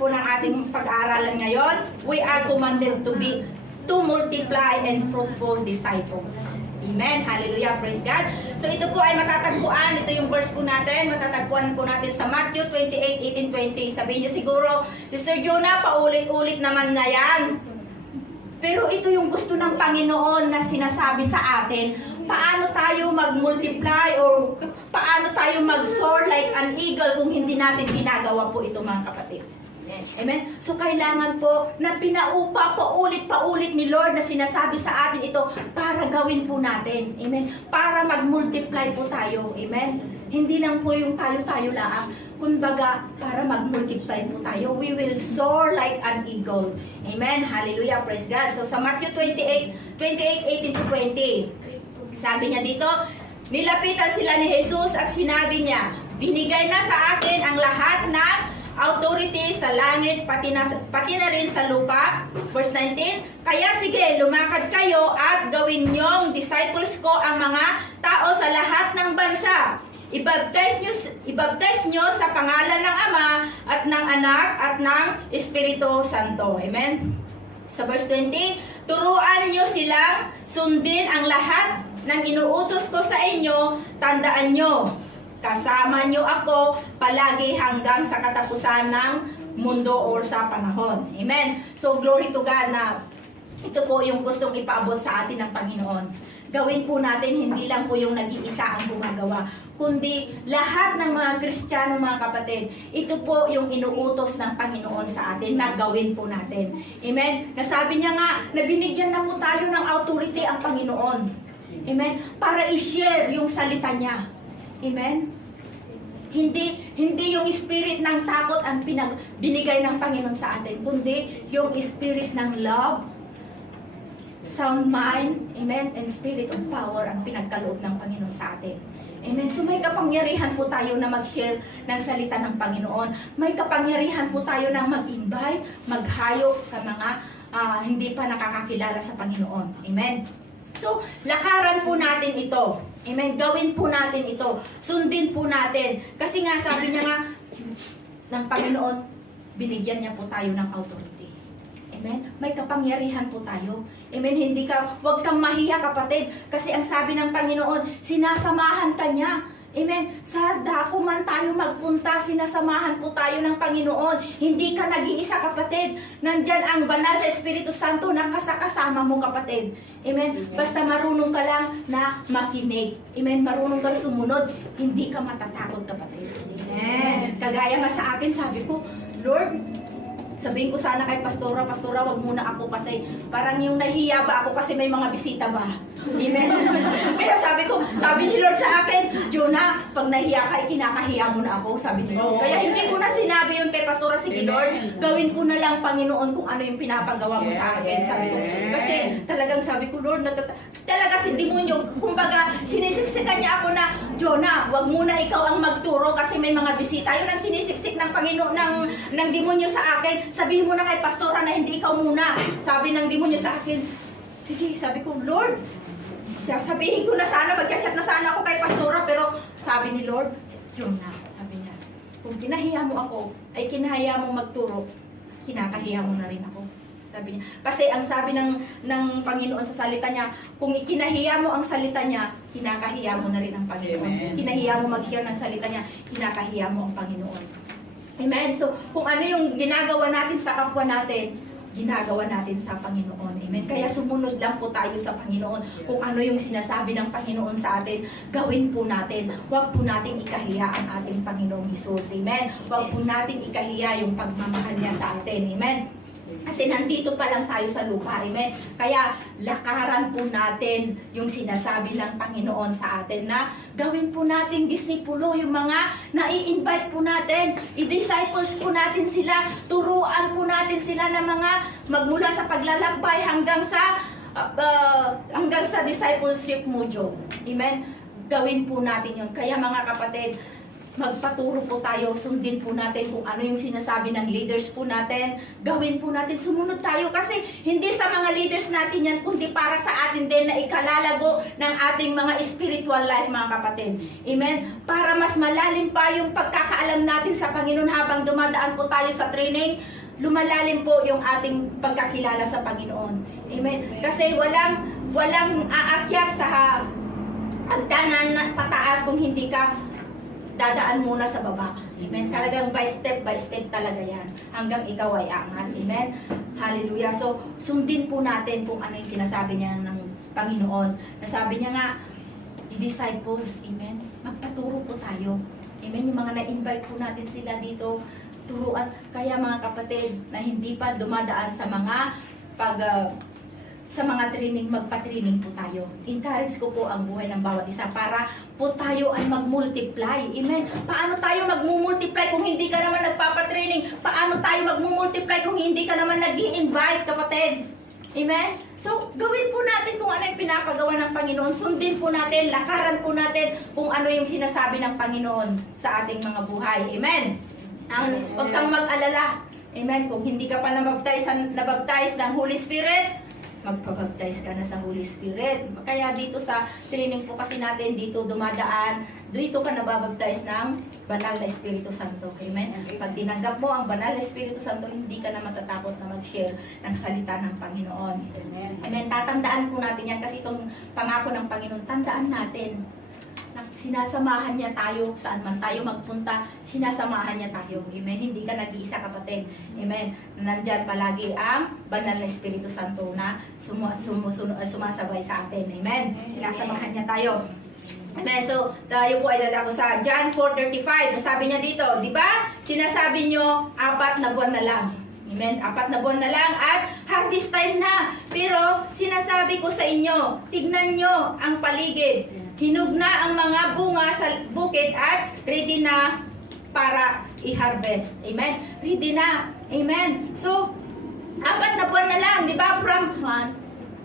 po ng ating pag-aaralan ngayon. We are commanded to multiply and fruitful disciples. Amen. Hallelujah. Praise God. So ito po ay matatagpuan. Ito yung verse po natin. Matatagpuan po natin sa Matthew 28:18-20. Sabihin niyo siguro, Sister Jonah, paulit-ulit naman na yan. Pero ito yung gusto ng Panginoon na sinasabi sa atin. Paano tayo mag-multiply or paano tayo mag-soar like an eagle kung hindi natin ginagawa po ito, mga kapatid. Amen? So kailangan po na pinaupa paulit-paulit ni Lord na sinasabi sa atin ito para gawin po natin. Amen? Para mag-multiply po tayo. Amen? Hindi lang po yung tayo-tayo lang. Kumbaga, para mag-multiply po tayo, we will soar like an eagle. Amen? Hallelujah. Praise God. So sa Matthew 28:18-20, sabi niya dito, nilapitan sila ni Jesus at sinabi niya, binigay na sa akin ang lahat ng authority sa langit, pati na rin sa lupa. Verse 19, kaya sige, lumakad kayo at gawin niyong disciples ko ang mga tao sa lahat ng bansa. Ibaptize nyo sa pangalan ng Ama at ng Anak at ng Espiritu Santo. Amen? Sa verse 20, turuan nyo silang sundin ang lahat ng inuutos ko sa inyo, tandaan nyo, kasama nyo ako palagi hanggang sa katapusan ng mundo or sa panahon. Amen? So, glory to God na ito po yung gustong ipaabot sa atin ng Panginoon. Gawin po natin, hindi lang po yung nag-iisa ang gumagawa, kundi lahat ng mga Kristiyano, mga kapatid, ito po yung inuutos ng Panginoon sa atin na gawin po natin. Amen? Nasabi niya nga, na binigyan na po tayo ng authority ang Panginoon. Amen? Para i-share yung salita niya. Amen? Hindi yung spirit ng takot ang binigay ng Panginoon sa atin, kundi yung spirit ng love, sound mind, amen, and spirit of power ang pinagkaloob ng Panginoon sa atin. Amen. So may kapangyarihan po tayo na mag-share ng salita ng Panginoon. May kapangyarihan po tayo na mag-invite, maghayo sa mga hindi pa nakakakilala sa Panginoon. Amen. So, lakaran po natin ito. Amen. Gawin po natin ito. Sundin po natin. Kasi nga, sabi niya nga, ng Panginoon, binigyan niya po tayo ng authority. Amen. May kapangyarihan po tayo. Amen. Huwag kang mahiya, kapatid. Kasi ang sabi ng Panginoon, sinasamahan ka niya. Amen. Sa dako man tayo magpunta, sinasamahan po tayo ng Panginoon. Hindi ka nag-iisa, kapatid. Nandyan ang banal na Espiritu Santo na kasama mo, kapatid. Amen. Basta marunong ka lang na makinig. Amen. Marunong ka sumunod. Hindi ka matatakot, kapatid. Amen. Kagaya nga sa akin, sabi ko, Lord, sabihin ko sana kay Pastora, wag muna ako kasi parang yung nahiya ba ako kasi may mga bisita ba? Amen? Kaya sabi ni Lord sa akin, Jonah, pag nahiya ka, kinakahiya mo na ako, sabi ni Lord. Kaya hindi ko na sinabi yun kay Pastora, sige Lord, gawin ko na lang, Panginoon, kung ano yung pinapagawa mo sa akin, sabi ko. Kasi talagang sabi ko, Lord, talaga si demonyo, kumbaga, sinisiksikan niya ako na, Jonah, wag muna ikaw ang magturo kasi may mga bisita. Yun ang sinisiksik ng Panginoon, ng demonyo sa akin. Sabihin mo na kay Pastora na hindi ikaw muna. Sabi ng demonyo sa akin, sige, sabi ko, Lord, sabihin ko na sana, magka-chat na sana ako kay Pastora, pero sabi ni Lord, Jonah, sabi niya, kung kinahiya mo ako, ay kinahiya mo magturo, kinakahiya mo na rin ako. Sabi niya. Kasi ang sabi ng Panginoon sa salita niya, kung ikinahiya mo ang salita niya, kinakahiya mo na rin ang Panginoon. Kung kinahiya mo mag-share ng salita niya, kinakahiya mo ang Panginoon. Amen? So, kung ano yung ginagawa natin sa kapwa natin, ginagawa natin sa Panginoon. Amen? Kaya sumunod lang po tayo sa Panginoon. Kung ano yung sinasabi ng Panginoon sa atin, gawin po natin. Huwag po nating ikahiya ang ating Panginoong Hesus. Amen? Huwag po nating ikahiya yung pagmamahal niya sa atin. Amen? Kasi nandito pa lang tayo sa lupa. Amen? Kaya lakaran po natin yung sinasabi ng Panginoon sa atin na gawin po nating disipulo, yung mga nai-invite po natin, i-disciples po natin sila, turuan po natin sila ng mga magmula sa paglalakbay hanggang sa discipleship mo, Job. Amen? Gawin po natin yun. Kaya mga kapatid, magpaturo po tayo, sundin po natin kung ano yung sinasabi ng leaders po natin, gawin po natin, sumunod tayo kasi hindi sa mga leaders natin yan, kundi para sa atin din na ikalalago ng ating mga spiritual life, mga kapatid. Amen? Para mas malalim pa yung pagkakaalam natin sa Panginoon habang dumadaan po tayo sa training, lumalalim po yung ating pagkakilala sa Panginoon. Amen? Kasi walang aakyat sa hagdanan na pataas kung hindi ka dadaan muna sa baba. Amen. Talagang by step talaga yan. Hanggang ikaw ay angat. Amen. Hallelujah. So, sundin po natin kung ano yung sinasabi niya ng Panginoon. Nasabi niya nga, i-disciples. Amen. Magpaturo po tayo. Amen. Yung mga na-invite po natin sila dito, turuan. Kaya mga kapatid, na hindi pa dumadaan sa mga sa mga training, magpa-training po tayo. Encourage ko po ang buhay ng bawat isa para po tayo ay mag-multiply. Amen? Paano tayo mag-multiply kung hindi ka naman nagpapa-training? Paano tayo mag-multiply kung hindi ka naman nag-i-invite, kapatid? Amen? So, gawin po natin kung ano yung pinapagawa ng Panginoon. Sundin po natin, lakaran po natin kung ano yung sinasabi ng Panginoon sa ating mga buhay. Amen? Huwag kang mag-alala. Amen? Kung hindi ka pa nabaptize ng Holy Spirit, magpabaptize ka na sa Holy Spirit. Kaya dito sa training po kasi natin, dito dumadaan, dito ka nababaptize ng Banal na Espiritu Santo. Amen? Pag tinanggap mo ang Banal na Espiritu Santo, hindi ka na matatakot na mag-share ng salita ng Panginoon. Amen? Tatandaan po natin yan kasi itong pangako ng Panginoon, tandaan natin na sinasamahan niya tayo, saan man tayo magpunta, sinasamahan niya tayo. Amen? Hindi ka nag-iisa, kapatid. Amen? Nandyan palagi ang Banal na Espiritu Santo na sumasabay sa atin. Amen? Sinasamahan niya tayo. Amen? So, tayo po ay dadako sa John 4:35. Sabi niya dito, di ba? Sinasabi niyo, 4 na buwan na lang. Amen? 4 na buwan na lang at harvest time na. Pero, sinasabi ko sa inyo, tignan nyo ang paligid. Hinog na ang mga bunga sa bukid at ready na para i-harvest. Amen? Ready na. Amen? So, 4 na buwan na lang, di ba? From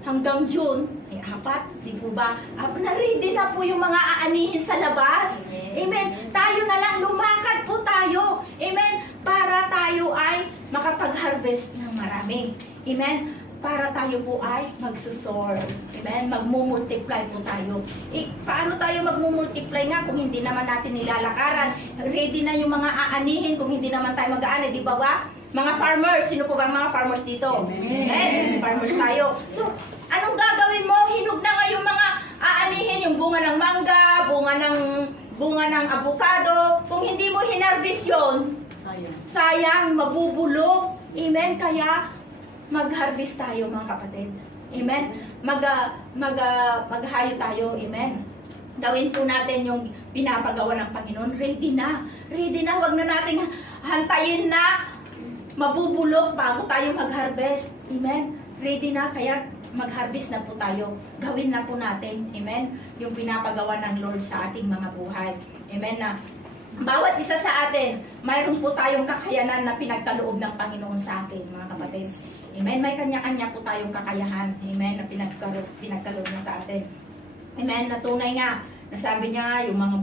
hanggang June, ay 4, di po ba? Na ready na po yung mga aanihin sa labas. Amen? Tayo na lang, lumakad po tayo. Amen? Para tayo ay makapag-harvest ng marami. Amen? Para tayo po ay magsusor. Amen? Magmumultiply po tayo. Paano tayo magmumultiply nga kung hindi naman natin nilalakaran? Ready na yung mga aanihin kung hindi naman tayo mag-aani, di ba ba? Mga farmers, sino po ba ang mga farmers dito? Amen? Farmers tayo. So, anong gagawin mo? Hinog na nga yung mga aanihin, yung bunga ng mangga, bunga ng avocado. Kung hindi mo hinarvest yun, sayang, mabubulok. Amen? Kaya, mag-harvest tayo, mga kapatid. Amen? Maghayo tayo. Amen? Gawin po natin yung pinapagawa ng Panginoon. Ready na. Ready na. Huwag na nating hantayin na mabubulok bago tayo mag-harvest. Amen? Ready na. Kaya mag-harvest na po tayo. Gawin na po natin. Amen? Yung pinapagawa ng Lord sa ating mga buhay. Amen? Na bawat isa sa atin, mayroon po tayong kakayanan na pinagkaloob ng Panginoon sa atin, mga kapatid. Amen? May kanya-kanya po tayong kakayahan. Amen? Na pinagkaloob na sa atin. Amen? Natunay nga. Nasabi niya nga, yung mga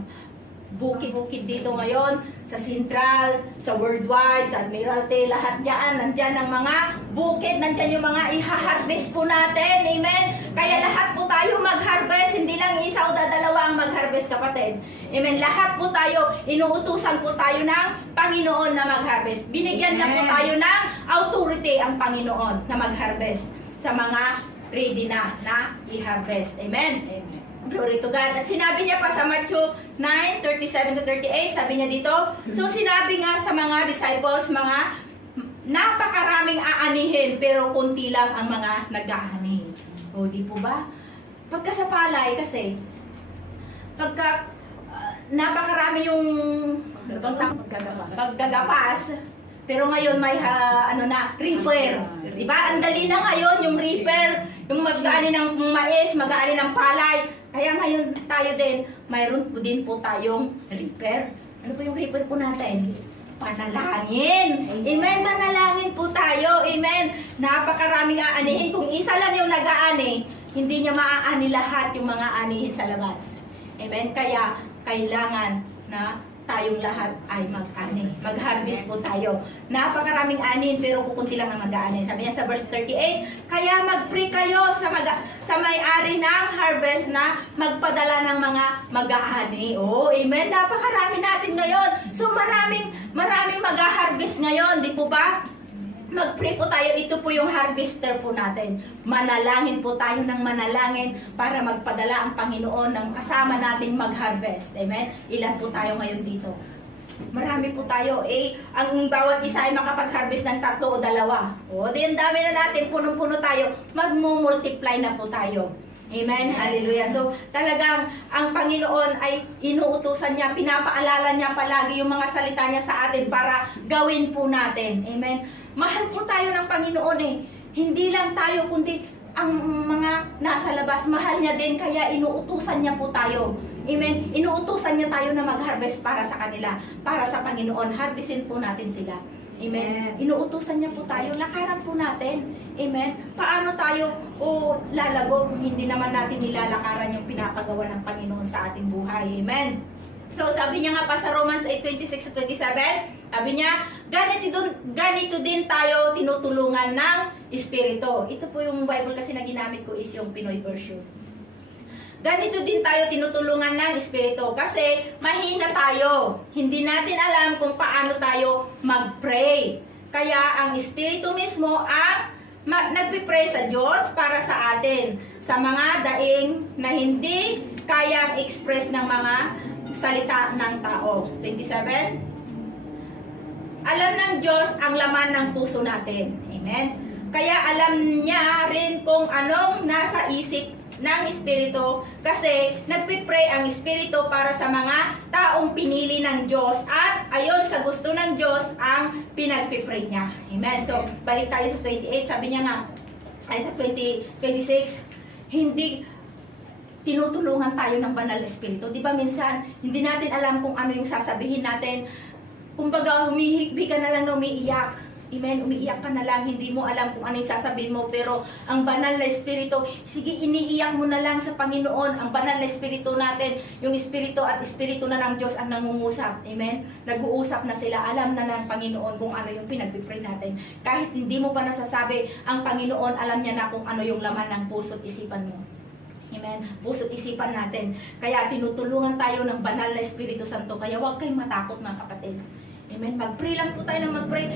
bukid-bukid dito ngayon, sa Central, sa Worldwide, sa Admiralty, lahat dyan, nandyan ang mga bukid, nandyan yung mga iha-harvest po natin. Amen? Kaya lahat po tayo mag-harvest, hindi lang isa o dalawa ang mag-harvest, kapatid. Amen? Lahat po tayo, inuutusan po tayo ng Panginoon na mag-harvest. Binigyan na po tayo ng authority ang Panginoon na mag-harvest sa mga ready na i-harvest. Amen? Amen. Glory to God. At sinabi niya pa sa Matthew 9:37-38, sabi niya dito, so sinabi nga sa mga disciples, mga napakaraming aanihin, pero kunti lang ang mga nag-aani. O, di po ba? Pagka sa palay, kasi, pagka napakarami yung paggagapas, pero ngayon may reaper. Diba? Ang dali na ngayon yung reaper, yung mag-aani ng mais, mag-aani ng palay. Kaya ngayon tayo din, mayroon po din po tayong reaper. Ano po yung reaper po natin? Panalangin. Amen? Panalangin po tayo. Amen? Napakaraming aanihin. Kung isa lang yung nag-aani, hindi niya maaani lahat yung mga aanihin sa labas. Amen? Kaya kailangan na tayong lahat ay mag-ani. Mag-harvest po tayo. Napakaraming anin, pero kukunti lang na mag-ani. Sabi niya sa verse 38, kaya mag-pray kayo sa may-ari ng harvest na magpadala ng mga mag-aani. Oh, amen. Napakarami natin ngayon. So maraming mag-harvest ngayon, di po ba? Mag-pray po tayo. Ito po yung harvester po natin. Manalangin po tayo ng manalangin para magpadala ang Panginoon ng kasama nating mag-harvest. Amen? Ilan po tayo ngayon dito? Marami po tayo. Ang bawat isa ay makapag-harvest ng 3 o 2. O, di ang dami na natin. Punong-puno tayo. Mag-multiply na po tayo. Amen? Hallelujah. So, talagang ang Panginoon ay inuutusan niya, pinapaalala niya palagi yung mga salita niya sa atin para gawin po natin. Amen? Mahal po tayo ng Panginoon eh. Hindi lang tayo, kundi ang mga nasa labas, mahal niya din, kaya inuutusan niya po tayo. Amen? Inuutusan niya tayo na mag-harvest para sa kanila, para sa Panginoon. Harvestin po natin sila. Amen? Inuutusan niya po tayo, lakaran po natin. Amen? Paano tayo lalago kung hindi naman natin nilalakaran yung pinapagawa ng Panginoon sa ating buhay? Amen? So, sabi niya nga pa sa Romans 8:26-27, sabi niya, ganito din tayo tinutulungan ng Espiritu. Ito po yung Bible kasi na ginamit ko is yung Pinoy version. Ganito din tayo tinutulungan ng Espiritu kasi mahina tayo. Hindi natin alam kung paano tayo mag-pray. Kaya ang Espiritu mismo ang nagpipray sa Diyos para sa atin. Sa mga daing na hindi kayang express ng mga salita ng tao. 27. Alam ng Diyos ang laman ng puso natin. Amen? Kaya alam niya rin kung anong nasa isip ng Espiritu kasi nagpipray ang Espiritu para sa mga taong pinili ng Diyos at ayon sa gusto ng Diyos ang pinagpipray niya. Amen? So, balik tayo sa 28. Sabi niya nga, ay sa 26, hindi tinutulungan tayo ng banal na Espiritu. Di ba minsan, hindi natin alam kung ano yung sasabihin natin. Kumbaga, humihikbi ka na lang na umiiyak. Amen? Umiiyak ka na lang, hindi mo alam kung ano yung sasabihin mo. Pero ang banal na Espiritu, sige, iniiyak mo na lang sa Panginoon. Ang banal na Espiritu natin, yung Espiritu at Espiritu na ng Diyos ang nangungusap. Amen? Nag-uusap na sila. Alam na ng Panginoon kung ano yung pinagpipray natin. Kahit hindi mo pa nasasabi, ang Panginoon alam niya na kung ano yung laman ng puso't isipan mo. Amen. Puso't isipan natin. Kaya tinutulungan tayo ng banal na Espiritu Santo. Kaya huwag kayong matakot, mga kapatid. Amen. Mag-pray lang po tayo ng mag-pray.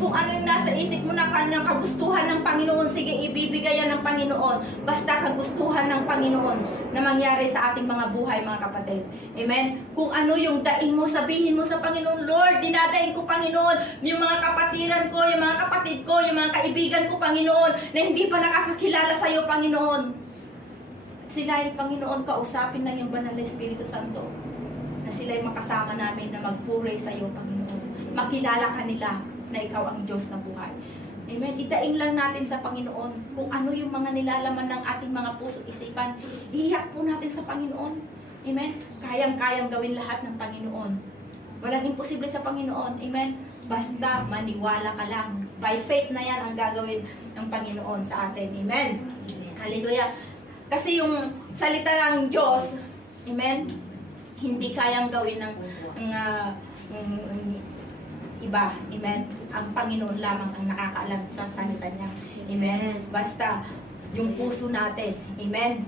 Kung ano yung nasa isip mo na kanang kagustuhan ng Panginoon, sige, ibibigay yan ng Panginoon. Basta kagustuhan ng Panginoon na mangyari sa ating mga buhay, mga kapatid. Amen. Kung ano yung daing mo, sabihin mo sa Panginoon, Lord, dinadaing ko, Panginoon, yung mga kapatiran ko, yung mga kapatid ko, yung mga kaibigan ko, Panginoon, na hindi pa nakakakilala sa iyo, Panginoon. Sila ay, Panginoon, kausapin ng yung banal na Espiritu Santo na sila ay makasama namin na magpuri sa iyo, Panginoon. Makilala ka nila na ikaw ang Diyos na buhay. Amen. Itaing lang natin sa Panginoon kung ano yung mga nilalaman ng ating mga puso at isipan. Iyak po natin sa Panginoon. Amen. Kayang-kayang gawin lahat ng Panginoon. Walang imposible sa Panginoon. Amen. Basta maniwala ka lang. By faith na yan ang gagawin ng Panginoon sa atin. Amen. Hallelujah. Kasi yung salita ng Diyos, amen, hindi kayang gawin ng iba, amen. Ang Panginoon lamang ang nakakaalam sa salita niya, amen. Basta yung puso natin, amen.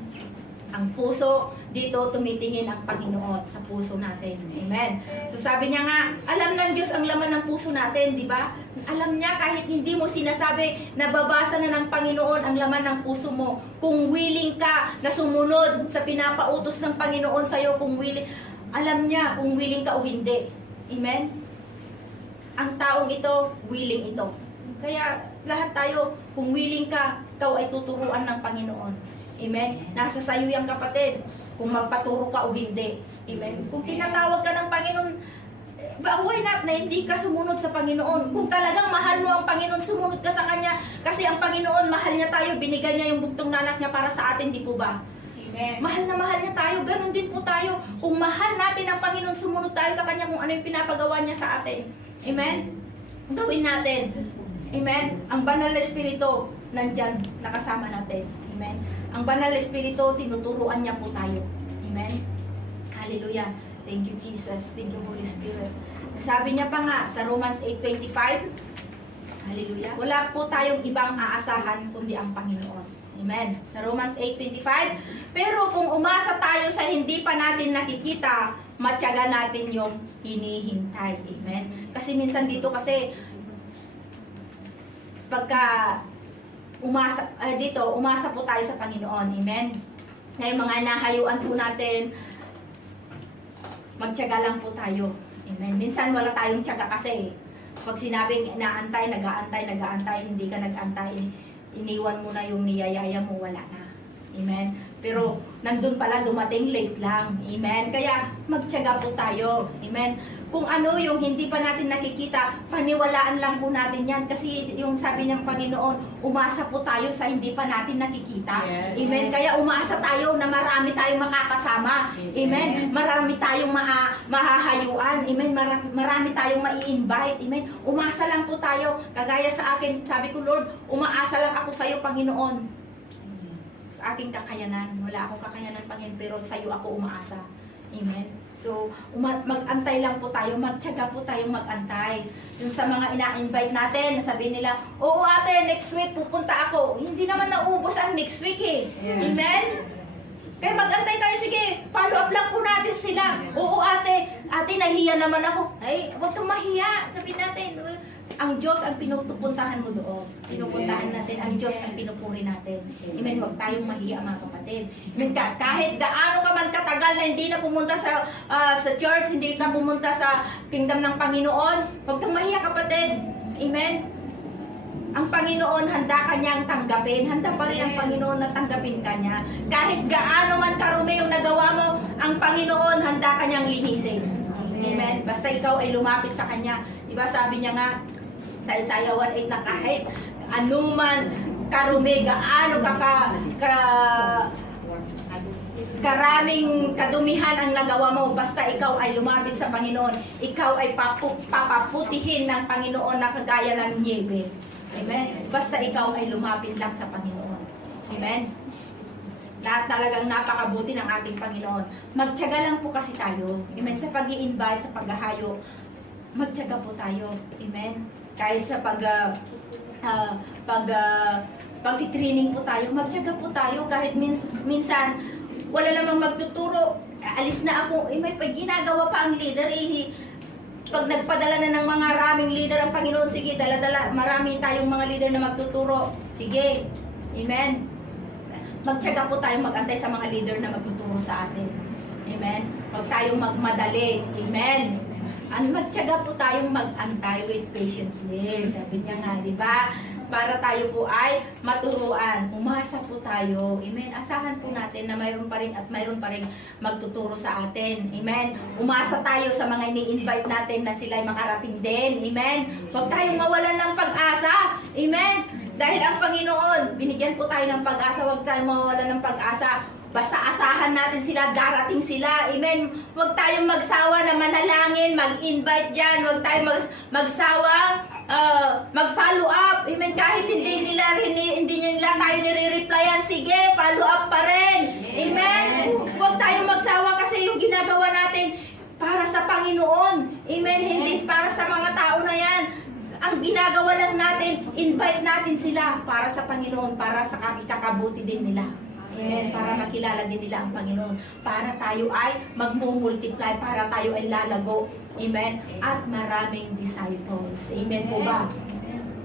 Ang puso, dito tumitingin ang Panginoon sa puso natin. Amen. So sabi niya nga, alam ng Diyos ang laman ng puso natin, di ba? Alam niya kahit hindi mo sinasabi, nababasa na ng Panginoon ang laman ng puso mo. Kung willing ka na sumunod sa pinapautos ng Panginoon sa iyo, kung willing, alam niya kung willing ka o hindi. Amen. Ang taong ito, willing ito. Kaya lahat tayo, kung willing ka, ikaw ay tuturuan ng Panginoon. Amen? Nasa sayo yung kapatid. Kung magpaturo ka o hindi. Amen? Kung tinatawag ka ng Panginoon, why not na hindi ka sumunod sa Panginoon? Kung talagang mahal mo ang Panginoon, sumunod ka sa Kanya. Kasi ang Panginoon, mahal niya tayo. Binigay niya yung bugtong na anak niya para sa atin, di po ba? Amen. Mahal na mahal niya tayo. Ganon din po tayo. Kung mahal natin ang Panginoon, sumunod tayo sa Kanya kung ano yung pinapagawa niya sa atin. Amen? Gawin natin. Amen? Ang banal na Espiritu, nandyan, nakasama natin. Amen? Ang banal na Espiritu, tinuturuan niya po tayo. Amen? Hallelujah. Thank you, Jesus. Thank you, Holy Spirit. Sabi niya pa nga sa Romans 8:25, hallelujah, wala po tayong ibang aasahan kundi ang Panginoon. Amen. Sa Romans 8:25, pero kung umasa tayo sa hindi pa natin nakikita, matyaga natin yung hinihintay. Amen. Kasi minsan dito kasi, pagka umasa po tayo sa Panginoon. Amen. Ngayon mga nahayuan po natin, magtiyaga lang po tayo. Amen. Minsan wala tayong tiyaga kasi. Pag sinabing inaantay, nag-aantay, hindi ka nag-antay, iniwan mo na yung niyayaya mo, wala na. Amen. Pero nandun pala, dumating late lang. Amen. Kaya magtiyaga po tayo. Amen. Kung ano yung hindi pa natin nakikita, paniwalaan lang po natin yan. Kasi yung sabi ng Panginoon, umasa po tayo sa hindi pa natin nakikita. Yes. Amen. Kaya umasa tayo na marami tayong makakasama. Amen. Marami tayong mahahayuan. Amen. Marami tayong mai-invite. Amen. Umasa lang po tayo. Kagaya sa akin, sabi ko, Lord, umaasa lang ako sa iyo, Panginoon. Sa aking kakayanan. Wala akong kakayanan, Panginoon, pero sa iyo ako umaasa. Amen. So, mag-antay lang po tayo, magtiyaga po tayong mag-antay. Yung sa mga ina-invite natin, sabihin nila, oo ate, next week pupunta ako. Hindi naman naubos ang next week eh. Yeah. Amen? Kaya mag-antay tayo, sige, follow up lang po natin sila. Oo ate, nahiya naman ako. Ay, huwag kang mahiya. Sabihin natin, ang Diyos ang pinupuntahan mo doon. Pinupuntahan natin, ang Diyos ang pinupuri natin. Amen, huwag tayong mahiya mga kapatid. Amen, kahit gaano ka man katagal na hindi na pumunta sa church, hindi ka pumunta sa kingdom ng Panginoon, huwag kang mahiya kapatid. Amen. Ang Panginoon handa ka niyang tanggapin. Handa pa rin ang Panginoon na tanggapin ka niya. Kahit gaano man karumi yung nagawa mo, ang Panginoon handa ka niyang linisin. Amen. Basta ikaw ay lumapit sa Kanya. Diba sabi niya nga, sa Isaiah 1:8 na kahit anuman karumi, gaano karaming kadumihan ang nagawa mo, basta ikaw ay lumapit sa Panginoon, ikaw ay papaputihin ng Panginoon na kagaya ng niebe. Amen? Basta ikaw ay lumapit lang sa Panginoon. Amen? Talagang napakabuti ng ating Panginoon. Magtiyaga lang po kasi tayo. Amen? Sa pag-i-invite, sa paghahayo, magtiyaga po tayo. Amen? Kahit sa pag-training po tayo, magtiyaga po tayo. Kahit minsan, wala namang magtuturo. Alis na ako. May pag ginagawa pa ang leader, pag nagpadala na ng mga raming leader ang Panginoon, sige, dala-dala, marami tayong mga leader na magtuturo. Sige. Amen. Magtiyaga po tayo mag-antay sa mga leader na magtuturo sa atin. Amen. Huwag tayong magmadali. Amen. Magtiyaga po tayong mag-antay with patiently. Sabi niya nga, di ba? Para tayo po ay maturuan. Umasa po tayo. Amen. Asahan po natin na mayroon pa rin at mayroon pa rin magtuturo sa atin. Amen. Umasa tayo sa mga ini-invite natin na sila ay makarating din. Amen. Huwag tayong mawalan ng pag-asa. Amen. Dahil ang Panginoon, binigyan po tayo ng pag-asa. Huwag tayong mawalan ng pag-asa. Basta asahan natin sila, darating sila. Amen. Huwag tayong magsawa na manalangin, mag-invite dyan. Huwag tayong magsawang mag-follow up. Amen. Kahit hindi nila tayo nire-replyan, sige, follow up pa rin. Amen. Huwag tayong magsawa kasi yung ginagawa natin para sa Panginoon. Amen. Hindi para sa mga tao na yan. Ang ginagawa lang natin, invite natin sila para sa Panginoon, para sa ikakabuti din nila. Amen. Para makilala din nila ang Panginoon. Para tayo ay magmumultiply. Para tayo ay lalago. Amen. At maraming disciples. Amen po ba?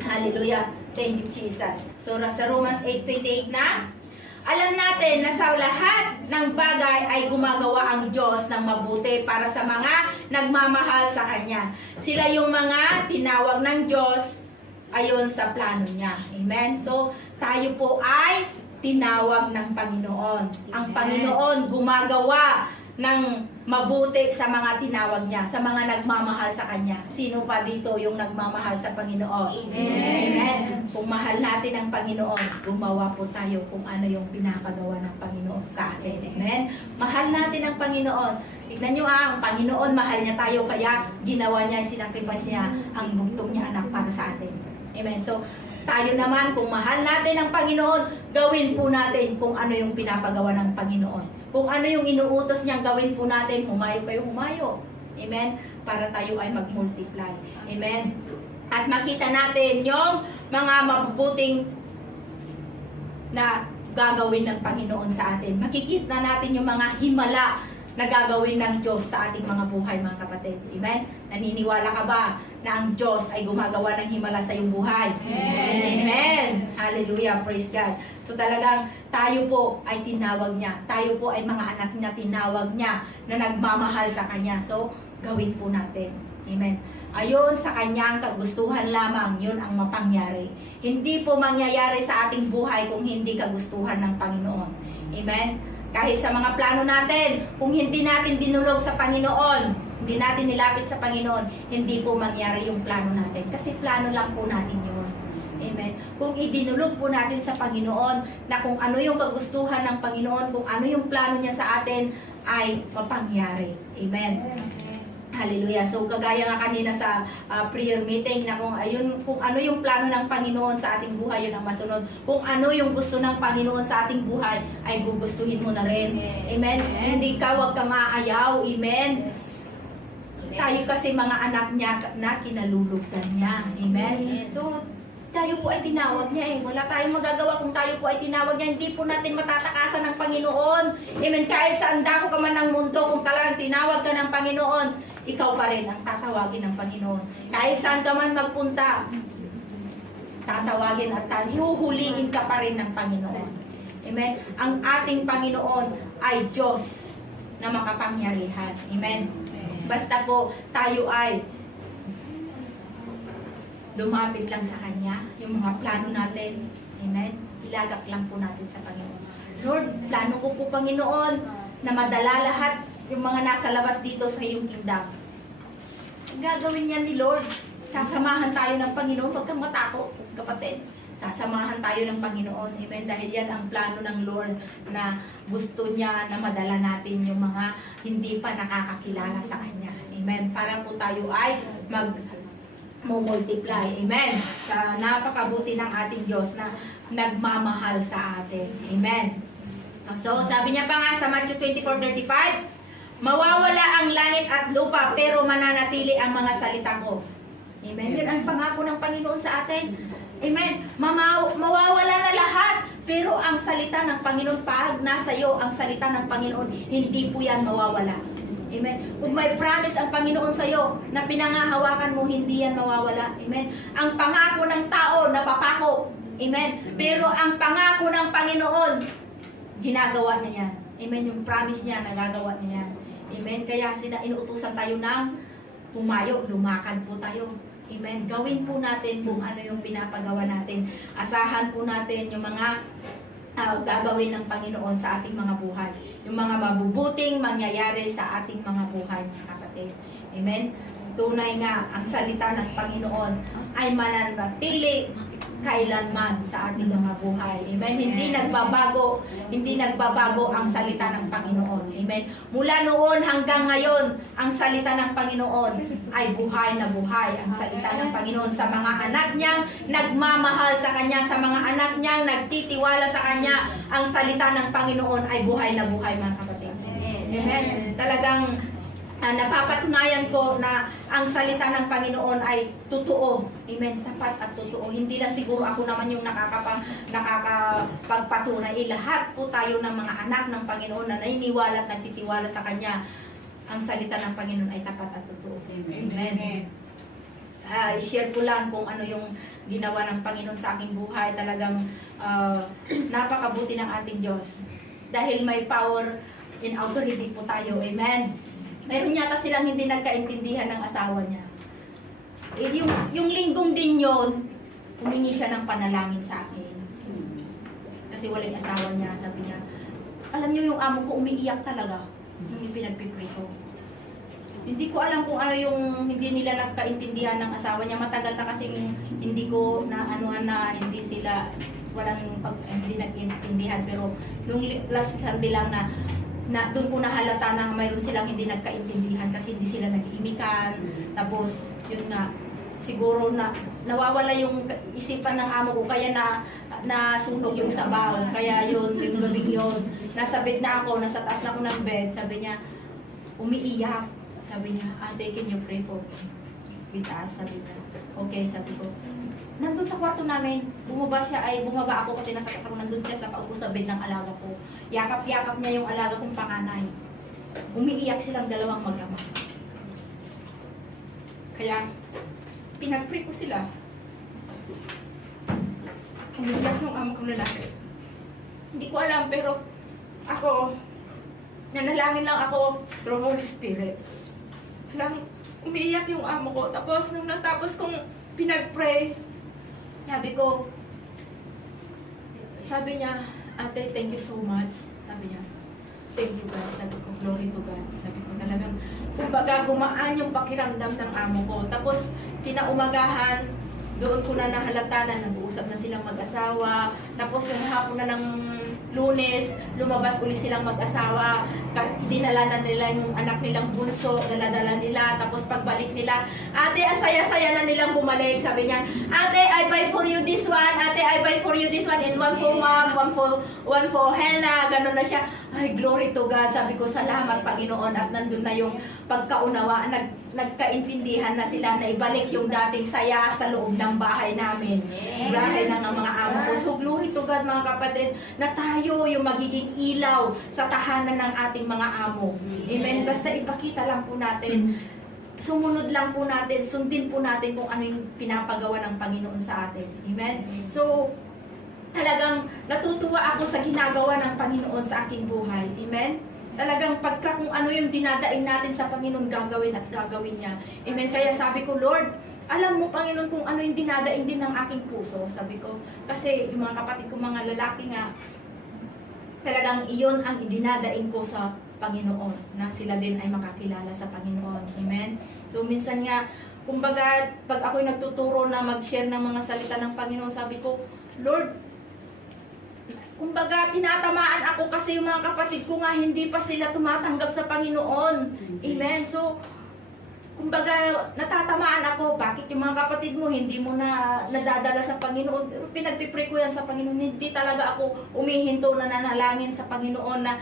Hallelujah. Thank you, Jesus. So, sa Romans 8:28 na, alam natin na sa lahat ng bagay ay gumagawa ang Diyos ng mabuti para sa mga nagmamahal sa Kanya. Sila yung mga tinawag ng Diyos ayon sa plano niya. Amen. So, tayo po ay tinawag ng Panginoon. Ang Panginoon gumagawa ng mabuti sa mga tinawag niya, sa mga nagmamahal sa Kanya. Sino pa dito yung nagmamahal sa Panginoon? Amen. Amen. Kung mahal natin ang Panginoon, gumawa po tayo kung ano yung pinapagawa ng Panginoon sa atin. Amen. Mahal natin ang Panginoon. Tignan nyo ang Panginoon, mahal niya tayo, kaya ginawa niya, sinacrifice niya ang bugtong niya anak para sa atin. Amen. So, tayo naman, kung mahal natin ang Panginoon, gawin po natin kung ano yung pinapagawa ng Panginoon. Kung ano yung inuutos niyang gawin po natin, humayo kayo, humayo. Amen? Para tayo ay mag-multiply. Amen? At makita natin yung mga mabubuting na gagawin ng Panginoon sa atin. Makikita natin yung mga himala na gagawin ng Diyos sa ating mga buhay, mga kapatid. Amen? Naniniwala ka ba na ang Diyos ay gumagawa ng himala sa iyong buhay? Amen! Amen! Hallelujah! Praise God! So talagang tayo po ay tinawag niya. Tayo po ay mga anak niya, tinawag niya na nagmamahal sa Kanya. So, gawin po natin. Amen. Ayon sa kanyang kagustuhan lamang, yun ang mapangyari. Hindi po mangyayari sa ating buhay kung hindi kagustuhan ng Panginoon. Amen. Kahit sa mga plano natin, kung hindi natin dinulog sa Panginoon, hindi natin nilapit sa Panginoon, hindi po mangyari yung plano natin. Kasi plano lang po natin yun. Amen. Kung idinulog po natin sa Panginoon na kung ano yung kagustuhan ng Panginoon, kung ano yung plano niya sa atin, ay mapangyari. Amen. Hallelujah. So kagaya nga kanina sa prayer meeting na kung ano yung plano ng Panginoon sa ating buhay, yun ang masunod. Kung ano yung gusto ng Panginoon sa ating buhay, ay gugustuhin mo na rin. Amen. Hindi ka, wag kang aayaw. Amen. Tayo kasi mga anak niya na kinalulugdan niya. Amen. So tayo po ay tinawag niya eh. Wala tayong magagawa kung tayo po ay tinawag niya. Hindi po natin matatakasan ng Panginoon. Amen. Kahit saan dako ka man ng mundo, kung talagang tinawag ka ng Panginoon, ikaw pa rin ang tatawagin ng Panginoon. Kahit saan ka man magpunta, tatawagin at hihuhulihin ka pa rin ng Panginoon. Amen. Ang ating Panginoon ay Diyos na makapangyarihan. Amen. Basta po tayo ay lumapit lang sa Kanya, yung mga plano natin, amen, ilagak lang po natin sa Panginoon. Lord, plano ko po, Panginoon, na madala lahat yung mga nasa labas dito sa iyong kingdom. So, gagawin niya ni Lord. Sasamahan tayo ng Panginoon. Huwag kang matakot, kapatid. Sasamahan tayo ng Panginoon. Amen. Dahil yan ang plano ng Lord na gusto niya na madala natin yung mga hindi pa nakakakilala sa Kanya. Amen. Para po tayo ay multiply. Amen. Sa napakabuti ng ating Diyos na nagmamahal sa atin. Amen. So, sabi niya pa nga sa Matthew 24:35, mawawala ang langit at lupa, pero mananatili ang mga salita ko. Amen. Yan ang pangako ng Panginoon sa atin. Amen. Mawawala na lahat, pero ang salita ng Panginoon, pag nasa iyo ang salita ng Panginoon, hindi po yan mawawala. Amen. Kung may promise ang Panginoon sa iyo na pinangahawakan mo, hindi yan mawawala. Amen. Ang pangako ng tao, napapako. Amen. Pero ang pangako ng Panginoon, ginagawa niya yan. Amen. Yung promise niya, nagagawa niya yan. Amen. Kaya inuutusan tayo ng humayo, lumakad po tayo. Amen. Gawin po natin kung ano yung pinapagawa natin. Asahan po natin yung mga gagawin ng Panginoon sa ating mga buhay. Yung mga mabubuting mangyayari sa ating mga buhay, mga kapatid. Amen? Tunay nga, ang salita ng Panginoon ay mananatili kailanman sa ating mga buhay. Amen? Hindi nagbabago ang salita ng Panginoon. Amen? Mula noon hanggang ngayon, ang salita ng Panginoon ay buhay na buhay. Ang salita ng Panginoon sa mga anak niyang nagmamahal sa Kanya, sa mga anak niyang nagtitiwala sa Kanya, ang salita ng Panginoon ay buhay na buhay, mga kapatid. Amen? Talagang napapatunayan ko na ang salita ng Panginoon ay totoo. Amen. Tapat at totoo. Hindi lang siguro ako naman yung nakakapagpatunay. Lahat po tayo ng mga anak ng Panginoon na naniniwala at nagtitiwala sa Kanya. Ang salita ng Panginoon ay tapat at totoo. Amen. I-share ko lang kung ano yung ginawa ng Panginoon sa aking buhay. Talagang napakabuti ng ating Diyos. Dahil may power in authority po tayo. Amen. Meron yata silang hindi nagkaintindihan ng asawa niya. Yung linggong din yon, humingi siya ng panalangin sa akin. Kasi walang asawa niya. Sabi niya, alam niyo yung amo ko umiiyak talaga nung ipinagpipray ko. Hindi ko alam kung ano yung hindi nila nagkaintindihan ng asawa niya. Matagal na kasi hindi ko na anuhan na hindi sila hindi nagkaintindihan. Pero nung last Sunday lang na doon ko nahalata na mayroon silang hindi nagkaintindihan kasi hindi sila nag-imikan. Tapos, yun nga, siguro na nawawala yung isipan ng amo ko kaya na nasunog yung sabaw. Kaya yun, yung gabing yun. Nasa bed na ako, nasa taas na ako ng bed. Sabi niya, umiiyak. Sabi niya, ate, can you pray for me? With us, sabi niya. Okay, sabi ko. Nandun sa kwarto namin, bumaba ako kasi nasa taas ako. Nandun siya sa paupo sa bed ng alaga ko. Yakap-yakap niya yung alaga kong panganay. Umiiyak silang dalawang mag-ama. Kaya, pinag-pray ko sila. Umiiyak yung amo kong lalaki. Hindi ko alam, pero ako, nanalangin lang ako through Holy Spirit. Lang, umiiyak yung amo ko. Tapos, nung natapos kong pinag-pray, sabi niya, ate, thank you so much. Sabi niya, thank you God. Sabi ko, glory to God. Sabi ko, talagang, kumbaga, gumaan yung pakiramdam ng amo ko. Tapos, kinaumagahan, doon ko na nahalata na nag-uusap na silang mag-asawa. Tapos yung hapon na ng Lunes, lumabas uli silang mag-asawa. Dinala na nila yung anak nilang bunso, dala-dala nila. Tapos pagbalik nila, ate, ang saya-saya na nilang bumalik. Sabi niya, ate, I buy for you this one. Ate, I buy for you this one. And one for mom, one for Hannah. Ganon na siya. Ay, glory to God. Sabi ko, salamat Panginoon. At nandun na yung pagkaunawa. Nagkaintindihan na sila na ibalik yung dating saya sa loob ng bahay namin. Bahay ng mga amo ko. So, glory to God mga kapatid, na tayo yung magiging ilaw sa tahanan ng ating mga amo. Amen. Basta ipakita lang po natin, sumunod lang po natin, sundin po natin kung ano yung pinapagawa ng Panginoon sa atin. Amen. So, talagang natutuwa ako sa ginagawa ng Panginoon sa aking buhay. Amen. Talagang pagka kung ano yung dinadaing natin sa Panginoon, gagawin at gagawin niya. Amen. Kaya sabi ko, Lord, alam mo Panginoon kung ano yung dinadaing din ng aking puso. Sabi ko, kasi yung mga kapatid ko, mga lalaki nga, talagang iyon ang dinadaing ko sa Panginoon, na sila din ay makakilala sa Panginoon. Amen. So minsan nga, kumbaga, pag ako'y nagtuturo na mag-share ng mga salita ng Panginoon, sabi ko, Lord, kumbaga, tinatamaan ako kasi yung mga kapatid ko nga hindi pa sila tumatanggap sa Panginoon. Amen. So, kumbaga, natatamaan ako. Bakit yung mga kapatid mo hindi mo na nadadala sa Panginoon? Pinagpipray ko yan sa Panginoon. Hindi talaga ako umihinto na nanalangin sa Panginoon na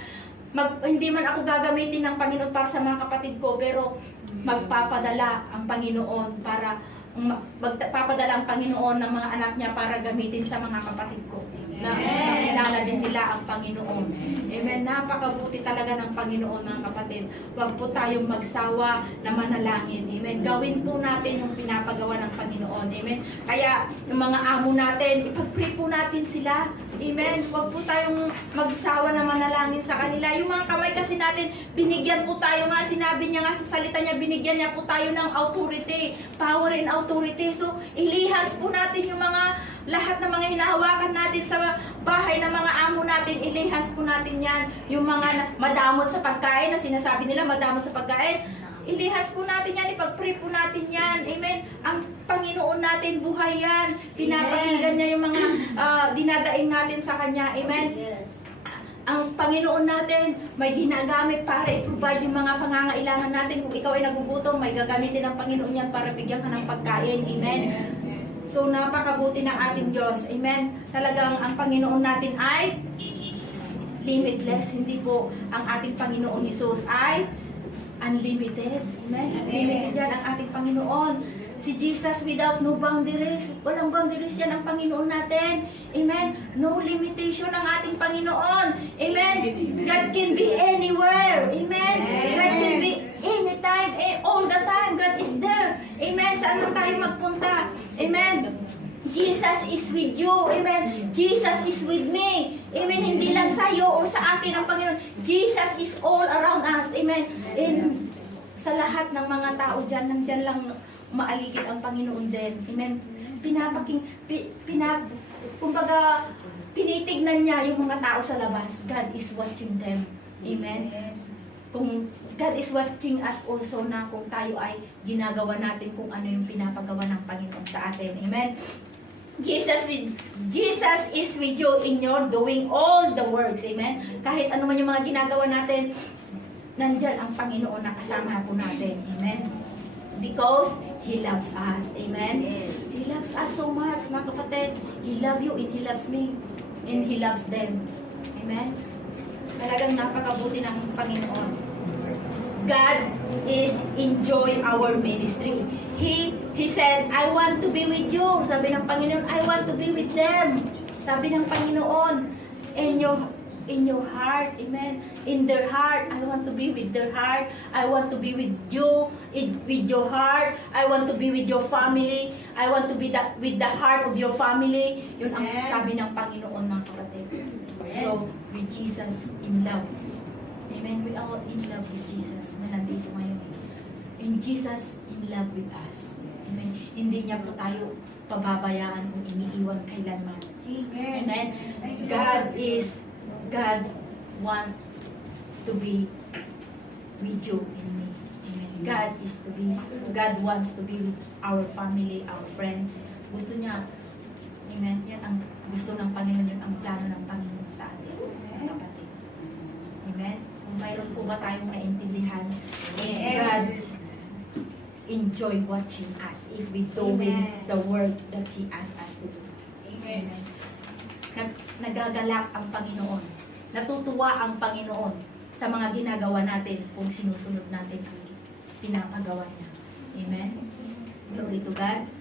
hindi man ako gagamitin ng Panginoon para sa mga kapatid ko, pero magpapadala ang Panginoon magpapadala ang Panginoon ng mga anak niya para gamitin sa mga kapatid ko. Na makilala din nila ang Panginoon. Amen. Napakabuti talaga ng Panginoon mga kapatid. Huwag po tayong magsawa na manalangin. Amen. Gawin po natin yung pinapagawa ng Panginoon. Amen. Kaya yung mga amo natin, ipag-pray po natin sila. Amen. Huwag po tayong magsawa na manalangin sa kanila. Yung mga kamay kasi natin, binigyan po tayo nga, sinabi niya nga sa salita niya, binigyan niya po tayo ng authority, power and authority. So, ilihans po natin yung mga lahat ng mga hinahawakan natin sa bahay ng mga amo natin, ilihans po natin yan. Yung mga madamot sa pagkain, na sinasabi nila madamot sa pagkain, ilihans po natin yan, ipag-pray po natin yan. Amen. Ang Panginoon natin, buhay yan. Pinapakinggan niya yung mga dinadaing natin sa Kanya. Amen. Ang Panginoon natin, may ginagamit para i-provide yung mga pangangailangan natin. Kung ikaw ay nagugutom, may gagamitin ng Panginoon yan para bigyan ka ng pagkain. Amen. So, napakabuti ng ating Diyos. Amen. Talagang ang Panginoon natin ay limitless. Hindi po ang ating Panginoon Jesus ay unlimited. Amen. Unlimited yan ang ating Panginoon. Si Jesus without no boundaries. Walang boundaries yan ang Panginoon natin. Amen. No limitation ang ating Panginoon. Amen. God can be anywhere. Amen. God can be anytime, all the time. God is there. Amen. Saan man tayo magpunta. Amen. Jesus is with you. Amen. Jesus is with me. Amen. Hindi lang sa iyo o sa akin ang Panginoon. Jesus is all around us. Amen. And sa lahat ng mga tao dyan, nandyan lang maaligid ang Panginoon din. Amen. Kumbaga, tinitignan niya yung mga tao sa labas. God is watching them. Amen. Kung God is watching us also na kung tayo ay ginagawa natin kung ano yung pinapagawa ng Panginoon sa atin. Amen. Jesus is with you in your doing all the works. Amen. Kahit ano man yung mga ginagawa natin, nandyan ang Panginoon na kasama po natin. Amen. Because He loves us. Amen? He loves us so much, mga kapatid. He loves you and He loves me. And He loves them. Amen? Talagang napakabuti ng Panginoon. God is enjoy our ministry. He said, I want to be with you. Sabi ng Panginoon, I want to be with them. Sabi ng Panginoon, in your heart, amen. In their heart, I want to be with their heart. I want to be with you, with your heart. I want to be with your family. I want to be with the heart of your family. Yun ang sabi ng Panginoon, mga kapatid. So, with Jesus in love. Amen. We are in love with Jesus na nandito ngayon. In Jesus in love with us. Amen. Hindi niya po tayo pababayaan o iniiwan kailanman. Amen. God want to be with you and me. Amen. God wants to be with our family, our friends. Gusto niya, amen, yan ang gusto ng Panginoon, yan ang plano ng Panginoon sa atin. Kapatid. Amen. So, mayroon po ba tayong naintindihan? God enjoy watching us if we do the work that He asked us to do. Amen. Nagagalak ang Panginoon. Natutuwa ang Panginoon sa mga ginagawa natin kung sinusunod natin ang pinapagawa niya. Amen. Glory to God.